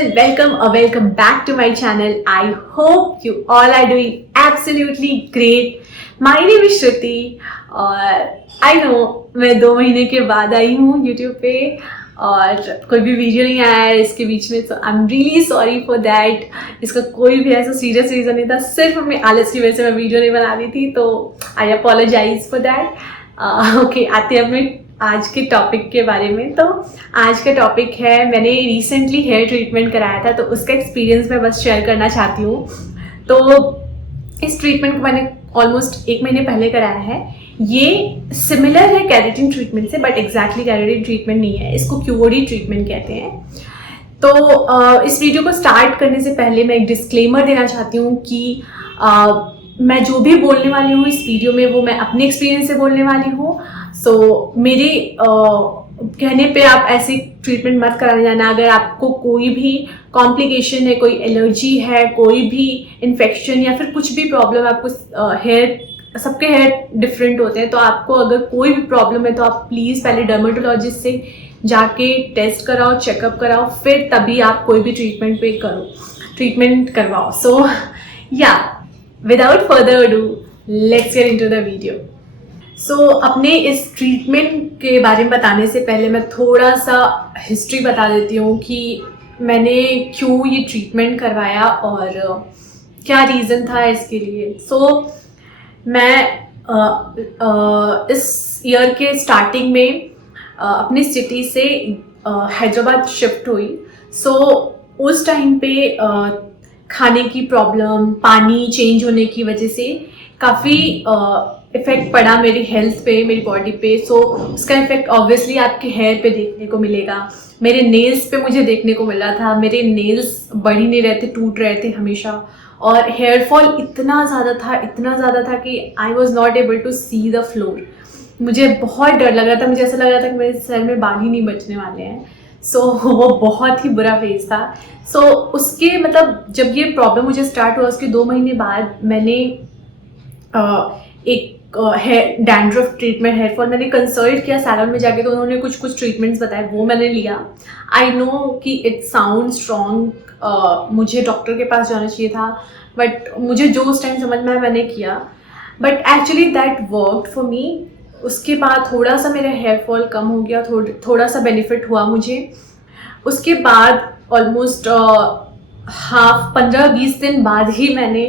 people, welcome or welcome back to my channel. I hope you all are doing absolutely great. My name is Shruti और I know मैं 2 महीने के बाद आई हूँ YouTube पे और कोई भी वीडियो नहीं आया है इसके बीच में, तो I am really sorry for that. इसका कोई भी ऐसा सीरियस रीज़न नहीं था, सिर्फ अपने आलस की वजह से मैं वीडियो नहीं बना रही थी, तो आई अपोलोजाइज फॉर दैट. ओके, आते हैं अपने आज के टॉपिक के बारे में. तो आज का टॉपिक है, मैंने रिसेंटली हेयर ट्रीटमेंट कराया था, तो उसका एक्सपीरियंस मैं बस शेयर करना चाहती हूँ. तो इस ट्रीटमेंट को मैंने ऑलमोस्ट 1 महीने पहले कराया है. ये सिमिलर है केराटिन ट्रीटमेंट से, बट एग्जैक्टली केराटिन ट्रीटमेंट नहीं है, इसको क्यूओडी ट्रीटमेंट कहते हैं. तो इस वीडियो को स्टार्ट करने से पहले मैं एक डिस्क्लेमर देना चाहती हूँ कि मैं जो भी बोलने वाली हूँ इस वीडियो में वो मैं अपने एक्सपीरियंस से बोलने वाली हूँ. सो मेरे कहने पे आप ऐसे ट्रीटमेंट मत कराने जाना. अगर आपको कोई भी कॉम्प्लिकेशन है, कोई एलर्जी है, कोई भी इन्फेक्शन या फिर कुछ भी प्रॉब्लम, आपको हेयर, सबके हेयर डिफरेंट होते हैं, तो आपको अगर कोई भी प्रॉब्लम है तो आप प्लीज़ पहले डर्मेटोलॉजिस्ट से जाके टेस्ट कराओ, चेकअप कराओ, फिर तभी आप कोई भी ट्रीटमेंट करवाओ. So yeah without further ado let's get into the video. सो अपने इस ट्रीटमेंट के बारे में बताने से पहले मैं थोड़ा सा हिस्ट्री बता देती हूँ कि मैंने क्यों ये ट्रीटमेंट करवाया और क्या रीज़न था इसके लिए. सो मैं इस ईयर के स्टार्टिंग में अपनी सिटी से हैदराबाद शिफ्ट हुई. सो उस टाइम पे खाने की प्रॉब्लम, पानी चेंज होने की वजह से काफ़ी इफ़ेक्ट पड़ा मेरी हेल्थ पे, मेरी बॉडी पे. सो उसका इफ़ेक्ट ऑब्वियसली आपके हेयर पे देखने को मिलेगा. मेरे नेल्स पे मुझे देखने को मिला था. मेरे नेल्स बढ़ ही नहीं रहे थे, टूट रहे थे हमेशा, और हेयर फॉल इतना ज़्यादा था कि I was not able to see the floor. मुझे बहुत डर लग रहा था, मुझे ऐसा लग रहा था कि मेरे सर में बाल ही नहीं बचने वाले हैं. सो वो बहुत ही बुरा फेज था. सो उसके मतलब जब ये प्रॉब्लम मुझे स्टार्ट हुआ उसके 2 महीने बाद मैंने एक hair dandruff treatment, hair fall, मैंने कंसल्ट किया सैलून में जाके, तो उन्होंने कुछ ट्रीटमेंट्स बताए, वो मैंने लिया. आई नो कि इट साउंड स्ट्रॉन्ग, मुझे डॉक्टर के पास जाना चाहिए था, बट मुझे जो उस टाइम समझ में आया मैंने किया, but actually that worked for me. उसके बाद थोड़ा सा मेरा हेयर फॉल कम हो गया, थोड़ा सा बेनिफिट हुआ मुझे. उसके बाद ऑलमोस्ट 15-20 दिन बाद ही मैंने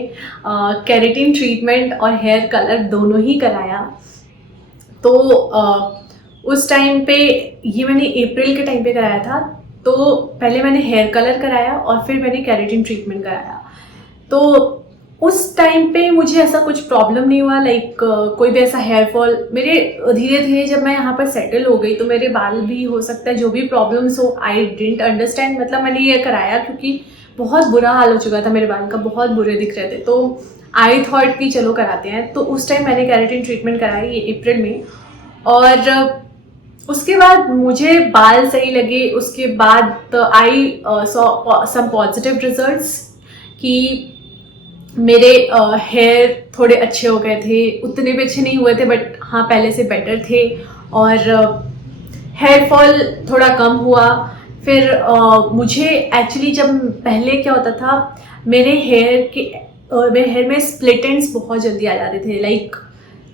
केराटिन ट्रीटमेंट और हेयर कलर दोनों ही कराया. तो उस टाइम पे, ये मैंने अप्रैल के टाइम पे कराया था, तो पहले मैंने हेयर कलर कराया और फिर मैंने केराटिन ट्रीटमेंट कराया. तो उस टाइम पे मुझे ऐसा कुछ प्रॉब्लम नहीं हुआ, लाइक कोई भी ऐसा हेयर फॉल. मेरे धीरे धीरे जब मैं यहाँ पर सेटल हो गई तो मेरे बाल भी, हो सकता है जो भी प्रॉब्लम्स हो, आई डिडंट अंडरस्टैंड. मतलब मैंने ये कराया क्योंकि बहुत बुरा हाल हो चुका था मेरे बाल का, बहुत बुरे दिख रहे थे, तो आई थॉट कि चलो कराते हैं. तो उस टाइम मैंने केराटिन ट्रीटमेंट कराई, ये अप्रैल में, और उसके बाद मुझे बाल सही लगे. उसके बाद I saw some positive results कि मेरे हेयर थोड़े अच्छे हो गए थे. उतने भी अच्छे नहीं हुए थे, बट हाँ पहले से बेटर थे, और हेयर फॉल थोड़ा कम हुआ. फिर मुझे एक्चुअली जब पहले क्या होता था, मेरे हेयर में स्प्लिट एंड्स बहुत जल्दी आ जाते थे, लाइक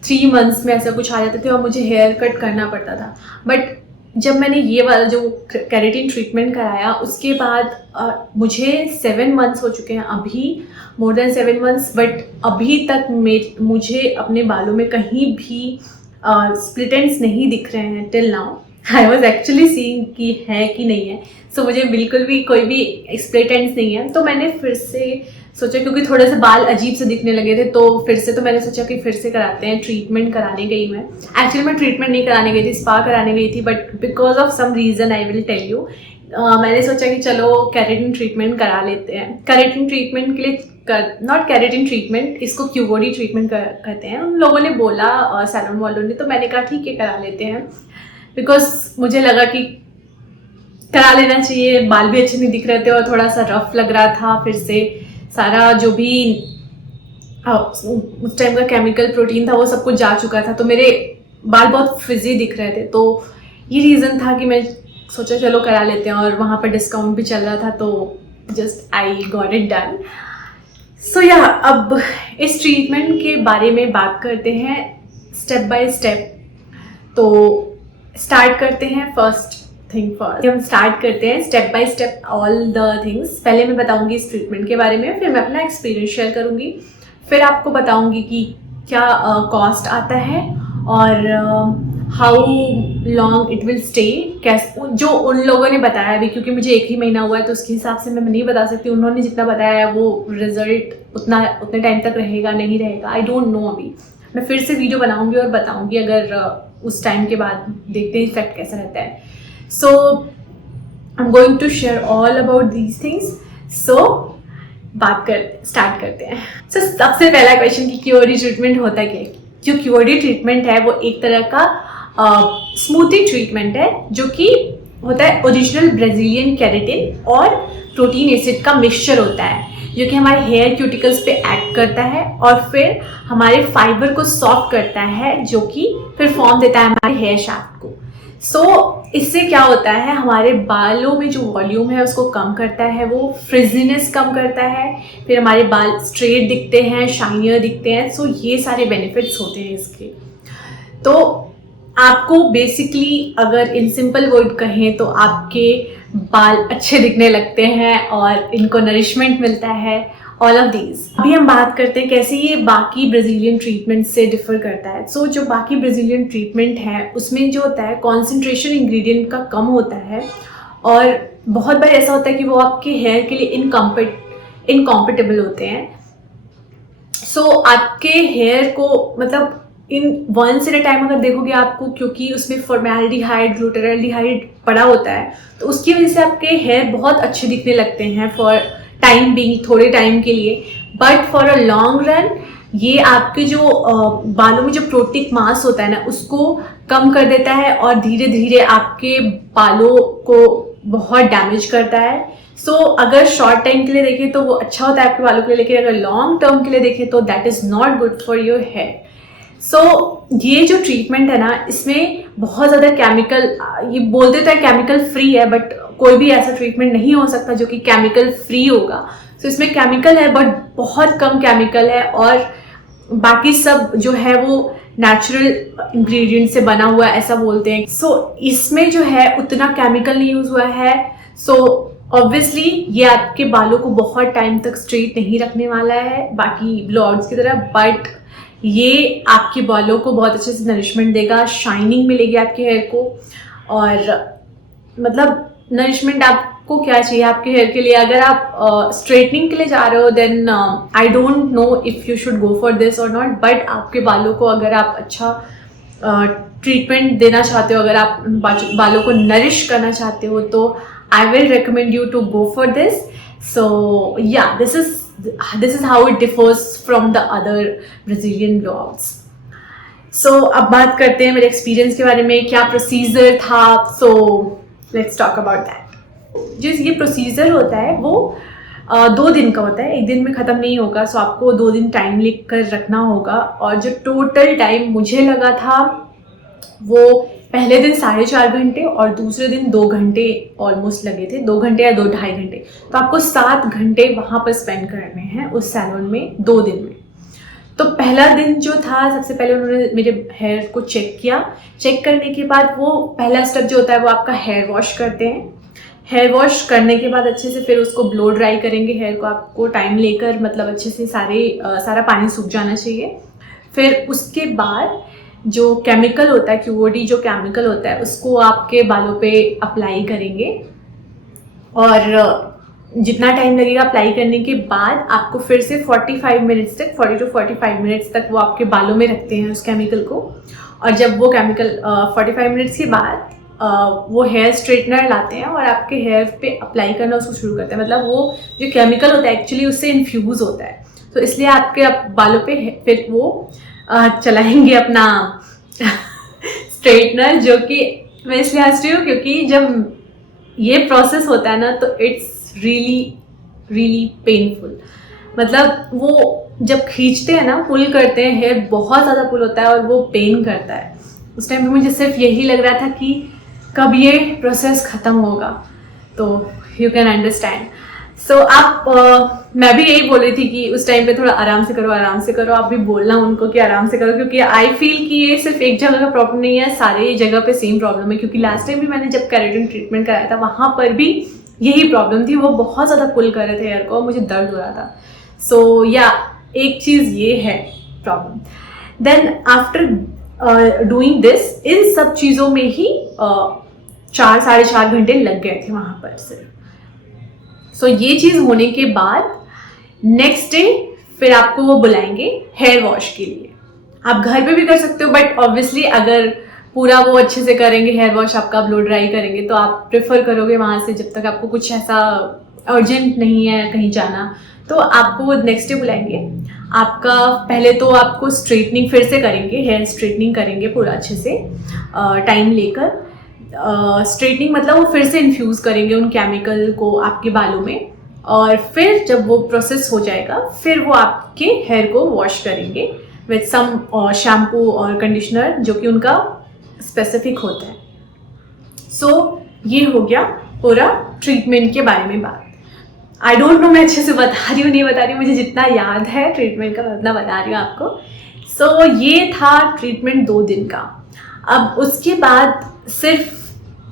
3 मंथ्स में ऐसा कुछ आ जाते थे और मुझे हेयर कट करना पड़ता था. बट जब मैंने ये वाला जो केराटिन ट्रीटमेंट कराया उसके बाद मुझे 7 मंथ्स हो चुके हैं अभी, मोर देन 7 मंथ्स, बट अभी तक मुझे अपने बालों में कहीं भी स्प्लिट एंड्स नहीं दिख रहे हैं. Till now I was actually seeing कि है कि नहीं है. सो मुझे बिल्कुल भी कोई भी स्प्लिट एंड्स नहीं है. तो मैंने फिर से सोचा, क्योंकि थोड़े से बाल अजीब से दिखने लगे थे, तो मैंने सोचा कि फिर से कराते हैं. ट्रीटमेंट कराने गई मैं. एक्चुअली मैं ट्रीटमेंट नहीं कराने गई थी, स्पा कराने गई थी, but because of some reason I will tell you, मैंने सोचा कि चलो केराटिन ट्रीटमेंट करा लेते हैं. केराटिन ट्रीटमेंट के लिए, नॉट केराटिन ट्रीटमेंट, इसको क्यूओडी ट्रीटमेंट कहते हैं. उन लोगों ने बोला, सैलून वालों ने, तो मैंने कहा ठीक है करा लेते हैं, बिकॉज मुझे लगा कि करा लेना चाहिए. बाल भी अच्छे नहीं दिख रहे थे और थोड़ा सा रफ लग रहा था. फिर से सारा जो भी उस टाइम का केमिकल प्रोटीन था वो सब कुछ जा चुका था, तो मेरे बाल बहुत फिजी दिख रहे थे. तो ये रीज़न था कि मैं सोचा चलो करा लेते हैं, और वहाँ पर डिस्काउंट भी चल रहा था, तो just I got it done. So yeah अब इस ट्रीटमेंट के बारे में बात करते हैं स्टेप बाय स्टेप। तो स्टार्ट करते हैं फर्स्ट थिंग फर्स्ट। हम स्टार्ट करते हैं step by step all the things. पहले मैं बताऊंगी इस ट्रीटमेंट के बारे में, फिर मैं अपना एक्सपीरियंस शेयर करूंगी, फिर आपको बताऊंगी कि क्या कॉस्ट आता है और how long it will stay. कैसे जो उन लोगों ने बताया अभी, क्योंकि मुझे 1 ही महीना हुआ है तो उसके हिसाब से मैं नहीं बता सकती। उन्होंने जितना बताया है वो रिजल्ट उतने टाइम तक रहेगा नहीं रहेगा, आई डोंट नो। अभी मैं फिर से वीडियो बनाऊंगी और बताऊंगी अगर उस टाइम के बाद देखते हैं इफेक्ट कैसा रहता है। So I am going to share all about these things. So start करते हैं। सो सबसे पहला क्वेश्चन कि क्यूआरडी ट्रीटमेंट होता क्या है। जो क्यूआरडी ट्रीटमेंट है वो एक तरह का स्मूथिंग ट्रीटमेंट है जो कि होता है ओरिजिनल ब्राजीलियन केराटिन और प्रोटीन एसिड का मिक्सचर होता है, जो कि हमारे हेयर क्यूटिकल्स पे एक्ट करता है और फिर हमारे फाइबर को सॉफ्ट करता है, जो कि फिर फॉर्म देता है हमारे हेयर शाफ्ट को। इससे क्या होता है, हमारे बालों में जो वॉल्यूम है उसको कम करता है, वो फ्रिजीनेस कम करता है, फिर हमारे बाल स्ट्रेट दिखते हैं, शाइनियर दिखते हैं। ये सारे बेनिफिट्स होते हैं इसके। तो आपको बेसिकली अगर इन सिंपल वर्ड कहें तो आपके बाल अच्छे दिखने लगते हैं और इनको नरिशमेंट मिलता है, ऑल ऑफ दीज। अभी हम बात करते हैं कैसे ये बाकी ब्राजीलियन ट्रीटमेंट से डिफर करता है। जो बाकी ब्राजीलियन ट्रीटमेंट है उसमें जो होता है कॉन्सेंट्रेशन इंग्रेडिएंट का कम होता है और बहुत बार ऐसा होता है कि वो आपके हेयर के लिए इनकॉम्पेटेबल होते हैं। आपके हेयर को मतलब इन वंस इन अ टाइम अगर देखोगे आपको, क्योंकि उसमें फॉर्मेल्डिहाइड ग्लूटाराल्डिहाइड पड़ा होता है, तो उसकी वजह से आपके हेयर बहुत अच्छे दिखने लगते हैं फॉर टाइम बीइंग, थोड़े टाइम के लिए। But for a long run ये आपके जो बालों में जो प्रोटीक मास होता है ना उसको कम कर देता है और धीरे धीरे आपके बालों को बहुत डैमेज करता है। अगर शॉर्ट टाइम के लिए देखें तो वो अच्छा होता है आपके बालों के लिए, लेकिन अगर लॉन्ग टर्म के लिए देखें तो that is not good for your hair. ये जो ट्रीटमेंट है ना इसमें बहुत ज़्यादा केमिकल, ये बोल देता है केमिकल फ्री है, बट कोई भी ऐसा ट्रीटमेंट नहीं हो सकता जो कि केमिकल फ्री होगा। इसमें केमिकल है बट बहुत कम केमिकल है और बाकी सब जो है वो नेचुरल इंग्रेडिएंट से बना हुआ है ऐसा बोलते हैं। इसमें जो है उतना केमिकल नहीं यूज हुआ है। ऑब्वियसली ये आपके बालों को बहुत टाइम तक स्ट्रेट नहीं रखने वाला है बाकी ब्लॉग्स की तरह, बट ये आपके बालों को बहुत अच्छे से नरिशमेंट देगा, शाइनिंग मिलेगी आपके हेयर को। और मतलब नरिशमेंट आपको क्या चाहिए आपके हेयर के लिए। अगर आप स्ट्रेटनिंग के लिए जा रहे हो then I don't know if you should go for this और नॉट, बट आपके बालों को अगर आप अच्छा ट्रीटमेंट देना चाहते हो, अगर आप बालों को नरिश करना चाहते हो तो I will recommend you to go for this. this is how it differs from the other Brazilian vlogs. अब बात करते हैं मेरे एक्सपीरियंस के बारे में, क्या प्रोसीजर था। Let's talk about that. जो ये प्रोसीजर होता है वो 2 दिन का होता है, 1 दिन में ख़त्म नहीं होगा। आपको 2 दिन टाइम लिख कर रखना होगा और जो टोटल टाइम मुझे लगा था वो पहले दिन 4.5 घंटे और दूसरे दिन 2 घंटे ऑलमोस्ट लगे थे, 2 घंटे या 2-2.5 घंटे। तो आपको 7 घंटे वहाँ पर स्पेंड करने हैं उस सैलून में 2 दिन में। तो पहला दिन जो था, सबसे पहले उन्होंने मेरे हेयर को चेक किया। चेक करने के बाद वो पहला स्टेप जो होता है वो आपका हेयर वॉश करते हैं। हेयर वॉश करने के बाद अच्छे से फिर उसको ब्लो ड्राई करेंगे हेयर को, आपको टाइम लेकर, मतलब अच्छे से सारा पानी सूख जाना चाहिए। फिर उसके बाद जो केमिकल होता है, क्यूओडी जो केमिकल होता है उसको आपके बालों पे अप्लाई करेंगे और जितना टाइम लगेगा अप्लाई करने के बाद आपको फिर से 45 मिनट्स तक, 40 to 45 मिनट्स तक वो आपके बालों में रखते हैं उस केमिकल को। और जब वो केमिकल 45 मिनट्स के बाद वो हेयर स्ट्रेटनर लाते हैं और आपके हेयर पे अप्लाई करना उसको शुरू करते हैं। मतलब वो जो केमिकल होता है एक्चुअली उससे इन्फ्यूज़ होता है, तो इसलिए आपके बालों पे फिर वो चलाएंगे अपना स्ट्रेटनर, जो कि मैं इसलिए हंस रही हूँ क्योंकि जब ये प्रोसेस होता है ना तो इट्स रियली पेनफुल। मतलब वो जब खींचते हैं ना, पुल करते हैं, हेयर बहुत ज़्यादा पुल होता है और वो पेन करता है। उस टाइम पे मुझे सिर्फ यही लग रहा था कि कब ये प्रोसेस ख़त्म होगा, तो यू कैन अंडरस्टैंड। सो आप मैं भी यही बोल रही थी कि उस टाइम पे थोड़ा आराम से करो, आराम से करो। आप भी बोलना उनको कि आराम से करो, क्योंकि आई फील कि ये सिर्फ एक जगह का प्रॉब्लम नहीं है, सारे जगह पे सेम प्रॉब्लम है। क्योंकि लास्ट टाइम भी मैंने जब केराटिन ट्रीटमेंट कराया था वहाँ पर भी यही प्रॉब्लम थी, वो बहुत ज़्यादा पुल कर रहे थे हेयर को, मुझे दर्द हो रहा था। सो या एक चीज़ ये है problem. Then after doing this, इन सब चीज़ों में ही 4-4.5 घंटे लग गए थे वहाँ पर सिर्फ। सो ये चीज़ होने के बाद नेक्स्ट डे फिर आपको वो बुलाएंगे हेयर वॉश के लिए। आप घर पे भी कर सकते हो, बट ऑब्वियसली अगर पूरा वो अच्छे से करेंगे हेयर वॉश, आपका ब्लो ड्राई करेंगे, तो आप प्रेफर करोगे वहाँ से, जब तक आपको कुछ ऐसा अर्जेंट नहीं है कहीं जाना, तो आपको वो नेक्स्ट डे बुलाएंगे। आपका पहले तो आपको स्ट्रेटनिंग फिर से करेंगे, हेयर स्ट्रेटनिंग करेंगे पूरा अच्छे से टाइम लेकर। स्ट्रेटनिंग मतलब वो फिर से इन्फ्यूज़ करेंगे उन केमिकल को आपके बालों में, और फिर जब वो प्रोसेस हो जाएगा फिर वो आपके हेयर को वॉश करेंगे विद सम शैम्पू और कंडीशनर जो कि उनका स्पेसिफिक होता है। सो ये हो गया पूरा ट्रीटमेंट के बारे में बात। आई डोंट नो मैं अच्छे से बता रही हूँ नहीं बता रही हूँ, मुझे जितना याद है ट्रीटमेंट का मैं उतना बता रही हूँ आपको। सो ये था ट्रीटमेंट 2 दिन का। अब उसके बाद सिर्फ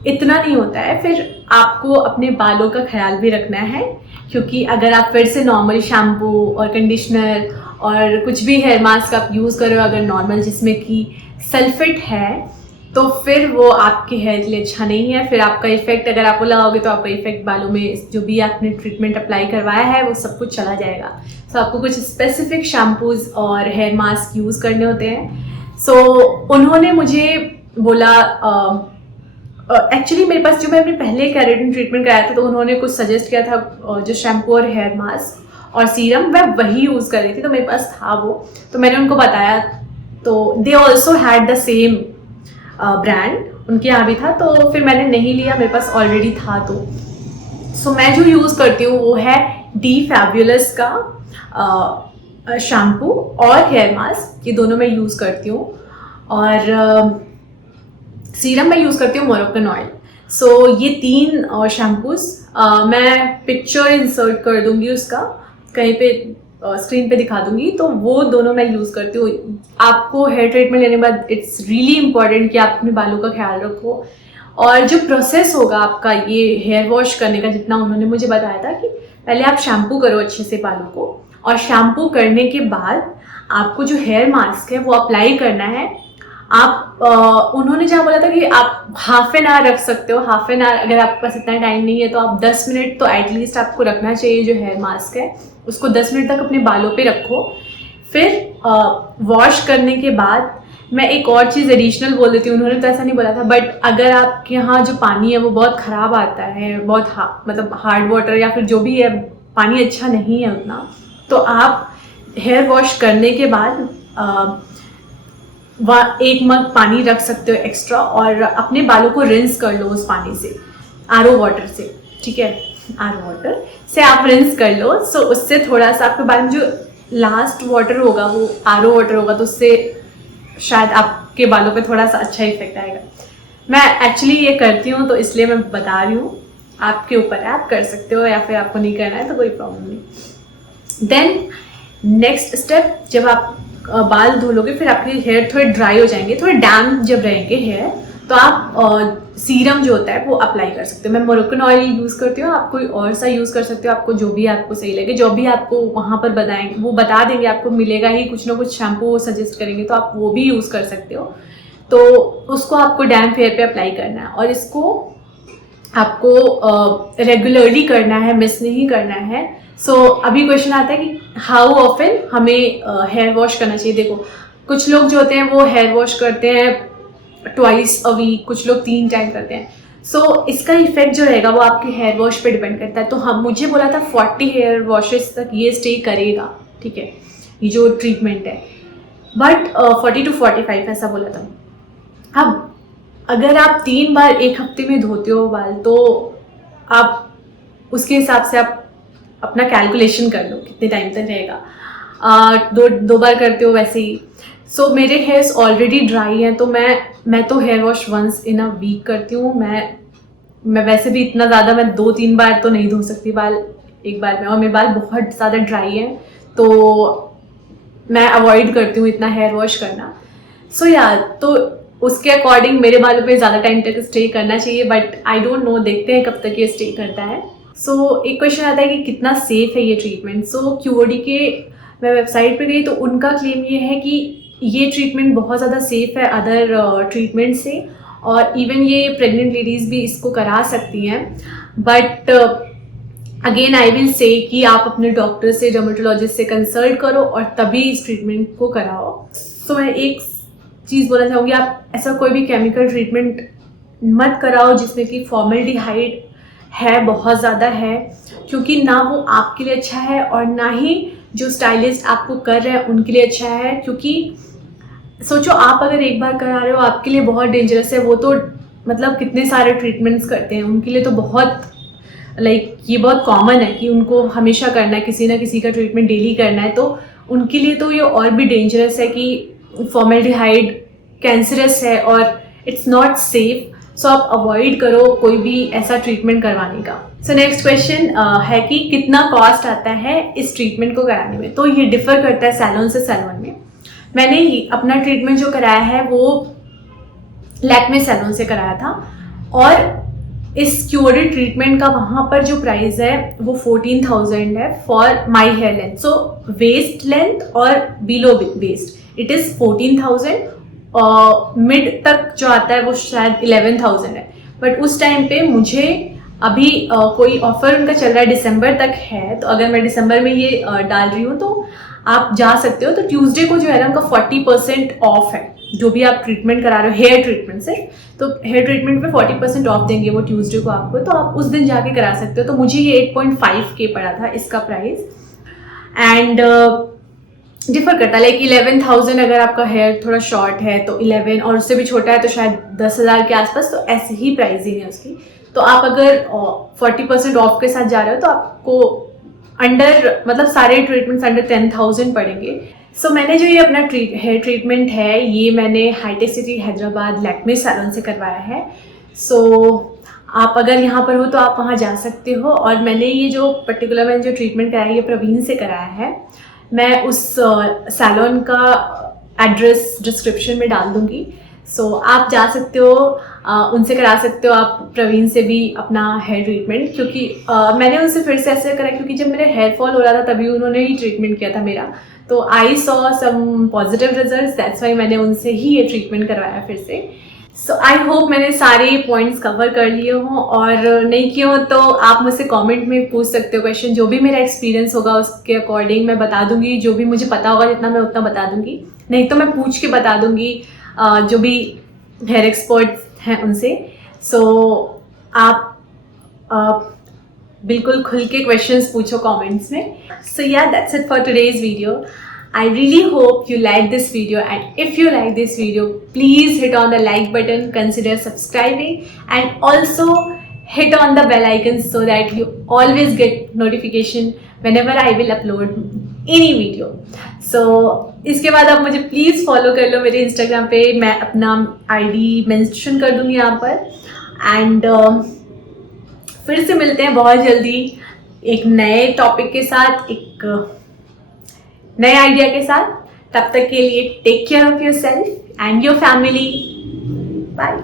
इतना नहीं होता है, फिर आपको अपने बालों का ख्याल भी रखना है, क्योंकि अगर आप फिर से नॉर्मल शैम्पू और कंडीशनर और कुछ भी हेयर मास्क आप यूज़ करो अगर नॉर्मल जिसमें कि सल्फेट है, तो फिर वो आपके हेयर के लिए अच्छा नहीं है। फिर आपका इफेक्ट अगर आपको लगाओगे तो आपका इफेक्ट बालों में जो भी आपने ट्रीटमेंट अप्लाई करवाया है वो सब कुछ चला जाएगा। सो आपको कुछ स्पेसिफिक शैम्पूज और हेयर मास्क यूज़ करने होते हैं। सो उन्होंने मुझे बोला, एक्चुअली मेरे पास जो मैं अपने पहले केराटिन ट्रीटमेंट कराया था तो उन्होंने कुछ सजेस्ट किया था, जो शैम्पू और हेयर मास्क और सीरम मैं वही यूज़ कर रही थी, तो मेरे पास था वो, तो मैंने उनको बताया। तो they also had the same brand, उनके यहाँ भी था, तो फिर मैंने नहीं लिया, मेरे पास ऑलरेडी था। तो सो मैं जो यूज़ करती हूँ वो है डी फैब्युलस का शैम्पू और हेयर मास्क, ये दोनों मैं यूज़ करती हूँ। और सीरम मैं यूज़ करती हूँ मोरोक्कन ऑयल। सो ये 3 शैम्पूज मैं पिक्चर इंसर्ट कर दूंगी उसका, कहीं पे स्क्रीन पे दिखा दूंगी, तो वो दोनों मैं यूज़ करती हूँ। आपको हेयर ट्रीटमेंट लेने के बाद इट्स रियली इंपॉर्टेंट कि आप अपने बालों का ख्याल रखो। और जो प्रोसेस होगा आपका ये हेयर वॉश करने का, जितना उन्होंने मुझे बताया था कि पहले आप शैम्पू करो अच्छे से बालों को, और शैम्पू करने के बाद आपको जो हेयर मास्क है वो अप्लाई करना है। आप उन्होंने जहाँ बोला था कि आप हाफ एन आवर रख सकते हो, हाफ एन आवर अगर आपके पास इतना टाइम नहीं है तो आप 10 मिनट तो एटलीस्ट आपको रखना चाहिए। जो हेयर मास्क है उसको 10 मिनट तक अपने बालों पे रखो। फिर वॉश करने के बाद मैं एक और चीज़ एडिशनल बोल देती हूँ, उन्होंने तो ऐसा नहीं बोला था, बट अगर आपके यहाँ जो पानी है वो बहुत ख़राब आता है, बहुत मतलब हार्ड वाटर या फिर जो भी है पानी अच्छा नहीं है उतना, तो आप हेयर वॉश करने के बाद 1 मग पानी रख सकते हो एक्स्ट्रा, और अपने बालों को रिंस कर लो उस पानी से, आरओ वाटर से, ठीक है, आरओ वाटर से आप रिंस कर लो। सो उससे थोड़ा सा आपके बाल में जो लास्ट वाटर होगा वो आरओ वाटर होगा, तो उससे शायद आपके बालों पे थोड़ा सा अच्छा इफेक्ट आएगा। मैं एक्चुअली ये करती हूँ तो इसलिए मैं बता रही हूँ, आपके ऊपर है, आप कर सकते हो या फिर आपको नहीं करना है तो कोई प्रॉब्लम नहीं। देन नेक्स्ट स्टेप, जब आप बाल धो लोगे फिर आपके हेयर थोड़े ड्राई हो जाएंगे, थोड़े डैम्प जब रहेंगे हेयर, तो आप सीरम जो होता है वो अप्लाई कर सकते हो। मैं मोरोक्कन ऑयल यूज़ करती हूँ, आप कोई और सा यूज़ कर सकते हो, आपको जो भी आपको सही लगे, जो भी आपको वहाँ पर बताएंगे वो बता देंगे, आपको मिलेगा ही, कुछ ना कुछ शैम्पू वो सजेस्ट करेंगे तो आप वो भी यूज़ कर सकते हो। तो उसको आपको डैम्प हेयर पे अप्लाई करना है, और इसको आपको रेगुलरली करना है, मिस नहीं करना है। सो अभी क्वेश्चन आता है कि हाउ ऑफन हमें हेयर वॉश करना चाहिए। देखो, कुछ लोग जो होते हैं वो हेयर वॉश करते हैं 2 अ वीक, कुछ लोग 3 टाइम करते हैं। सो इसका इफेक्ट जो रहेगा वो आपके हेयर वॉश पे डिपेंड करता है। तो हम मुझे बोला था 40 हेयर वॉशेस तक ये स्टे करेगा, ठीक है, ये जो ट्रीटमेंट है, बट 40 to 45 ऐसा बोला था। अब अगर आप 3 बार 1 हफ्ते में धोते हो बाल, तो आप उसके हिसाब से आप अपना कैलकुलेशन कर लो कितने टाइम तक रहेगा। 2 बार करते हो वैसे ही। सो मेरे हेयर्स ऑलरेडी ड्राई हैं, तो मैं तो hair wash once in a week करती हूँ। मैं वैसे भी इतना ज़्यादा मैं 2-3 बार तो नहीं धो सकती बाल एक बार में, और मेरे बाल बहुत ज़्यादा ड्राई हैं तो मैं अवॉइड करती हूँ इतना हेयर वॉश करना। सो तो उसके अकॉर्डिंग मेरे बालों पे ज़्यादा टाइम तक स्टे करना चाहिए, बट आई डोंट नो, देखते हैं कब तक ये स्टे करता है। सो एक क्वेश्चन आता है कि कितना सेफ है ये ट्रीटमेंट। सो QOD के मैं वेबसाइट पे गई तो उनका क्लेम ये है कि ये ट्रीटमेंट बहुत ज़्यादा सेफ है अदर ट्रीटमेंट से, और इवन ये प्रेग्नेंट लेडीज़ भी इसको करा सकती हैं। But again I will say कि आप अपने डॉक्टर से, डर्मेटोलॉजिस्ट से कंसल्ट करो और तभी इस ट्रीटमेंट को कराओ। तो मैं एक चीज़ बोलना चाहूँगी, आप ऐसा कोई भी केमिकल ट्रीटमेंट मत कराओ जिसमें कि फॉर्मेल्डिहाइड है, बहुत ज़्यादा है, क्योंकि ना वो आपके लिए अच्छा है और ना ही जो स्टाइलिस्ट आपको कर रहे हैं उनके लिए अच्छा है। क्योंकि सोचो, आप अगर एक बार करा रहे हो आपके लिए बहुत डेंजरस है, वो तो मतलब कितने सारे ट्रीटमेंट्स करते हैं, उनके लिए तो बहुत ये बहुत कॉमन है कि उनको हमेशा करना है, किसी ना किसी का ट्रीटमेंट डेली करना है, तो उनके लिए तो ये और भी डेंजरस है कि फॉर्मेल्डिहाइड कैंसरस है और इट्स नॉट सेफ। सो आप अवॉइड करो कोई भी ऐसा ट्रीटमेंट करवाने का। सो नेक्स्ट क्वेश्चन है कि कितना कॉस्ट आता है इस ट्रीटमेंट को कराने में। तो ये डिफर करता है सैलून से सैलून में। मैंने अपना ट्रीटमेंट जो कराया है वो लैक्मे सैलून से कराया था, और इस QOD ट्रीटमेंट का वहाँ पर जो प्राइस है वो 14,000 है for my hair length. So waist length और बिलो वेस्ट इट इज़ 14,000, और मिड तक जो आता है वो शायद 11,000 है। बट उस टाइम पे मुझे अभी कोई ऑफर उनका चल रहा है, दिसंबर तक है, तो अगर मैं दिसंबर में ये डाल रही हूँ तो आप जा सकते हो। तो ट्यूसडे को जो है ना उनका 40% ऑफ है, जो भी आप ट्रीटमेंट करा रहे हो हेयर ट्रीटमेंट से, तो हेयर ट्रीटमेंट पे 40% ऑफ देंगे वो ट्यूसडे को आपको, तो आप उस दिन जाके करा सकते हो। तो मुझे ये 8.5K पड़ा था इसका प्राइस, एंड डिफर करता है 11,000 अगर आपका हेयर थोड़ा शॉर्ट है तो 11, और उससे भी छोटा है तो शायद 10,000 के आसपास, तो ऐसे ही प्राइसिंग है उसकी। तो आप अगर 40% ऑफ के साथ जा रहे हो तो आपको अंडर मतलब सारे ट्रीटमेंट्स अंडर 10,000 पड़ेंगे। सो मैंने जो ये अपना हेयर ट्रीटमेंट है ये मैंने hitech city Hyderabad Lakme salon से करवाया है। सो आप अगर यहाँ पर हो तो आप वहाँ जा सकते हो, और मैंने ये जो पर्टिकुलर मैंने जो ट्रीटमेंट कराया है ये प्रवीण से कराया है। मैं उस सैलून का एड्रेस डिस्क्रिप्शन में डाल दूँगी, सो आप जा सकते हो, उनसे करा सकते हो आप प्रवीण से भी अपना हेयर ट्रीटमेंट। क्योंकि मैंने उनसे फिर से ऐसे कराया क्योंकि जब मेरे हेयर फॉल हो रहा था तभी उन्होंने ही ट्रीटमेंट किया था मेरा, तो I saw some positive results, that's why मैंने उनसे ही ये ट्रीटमेंट करवाया फिर से। सो आई होप मैंने सारे पॉइंट्स कवर कर लिए हों, और नहीं किए हो तो आप मुझसे कमेंट में पूछ सकते हो क्वेश्चन, जो भी मेरा एक्सपीरियंस होगा उसके अकॉर्डिंग मैं बता दूंगी, जो भी मुझे पता होगा जितना मैं उतना बता दूंगी, नहीं तो मैं पूछ के बता दूंगी जो भी हेयर एक्सपर्ट हैं उनसे। सो आप बिल्कुल खुल के क्वेश्चंस पूछो कमेंट्स में। सो या that's it for today's video. I really hope you like this video, and if you like this video, please hit on the like button, consider subscribing, and also hit on the bell icon so that you always get notification whenever I will upload any video. So इसके बाद आप मुझे please follow कर लो मेरे Instagram पे, मैं अपना ID mention कर दूँगी यहाँ पर, एंड फिर से मिलते हैं बहुत जल्दी एक नए टॉपिक के साथ, एक नए आइडिया के साथ। तब तक के लिए take care of yourself and your family. Bye.